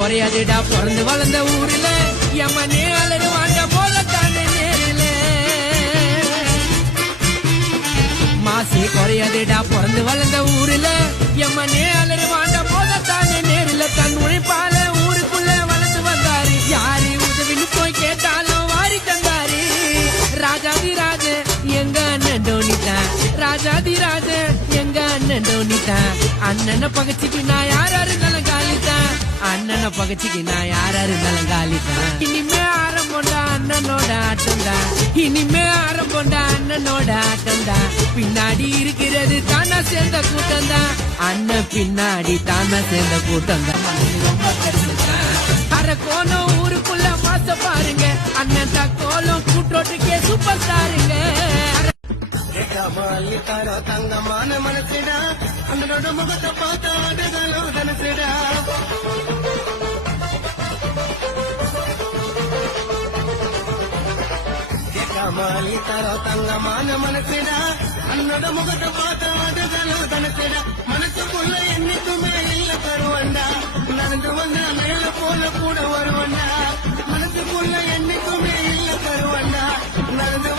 குறையாதுடா பிறந்து வளர்ந்த ஊர்ல எம்மனே அலறு வாண்ட போலத்தானே நேரில மாசி குறையாதுடா பிறந்து வளர்ந்த ஊர்ல எம்மனே அலறு வாண்ட போலத்தானே நேரில தன் உழைப்பால ஊருக்குள்ள வளர்ந்து வந்தாரு யாரு உதவின்னு போய் கேட்டாலும் வாரி தந்தாரு ராஜாதிராஜ எங்க அண்ணன் டோனிதான் ராஜாதிராஜ எங்க அண்ணன் டோனிதான் அண்ணனை பகச்சிக்கு நான் யாரா இருந்தாலும் காலிதான் அண்ணனை பகச்சிக்கு நான் யாரா இருந்தாலும் காலிதான் இனிமே ஆரம்பம்டா அண்ணனோட ஆட்டம் தான் இனிமே ஆரம்பம்டா அண்ணனோட ஆட்டம் தான் பின்னாடி இருக்கிறது தானா சேர்ந்த கூட்டம் தான் அண்ணன் பின்னாடி தானா சேர்ந்த கூட்டம் தான் ரொம்ப பெருசுதான் அரை கோலம் ஊருக்குள்ள மாச பாருங்க அண்ணன் தக்கோலம் கூட்டோட்டுக்கே சூப்பர் ஸ்டாருங்க தாரோ தங்கமான மனசிடா அண்ணனோட முகத்தை பார்த்தா அதுகளோ தனசிடா மாலி தாரோ தங்கமான மனசிடா அண்ணனோட முகத்தை பார்த்தா அதுகளோ தனசிடா மனசுக்குள்ள என்னைக்குமே இல்ல தருவண்டா நடந்து வந்தா மேல போல கூட வருவண்டா மனசுக்குள்ள என்னைக்குமே இல்ல தருவண்டா நடந்து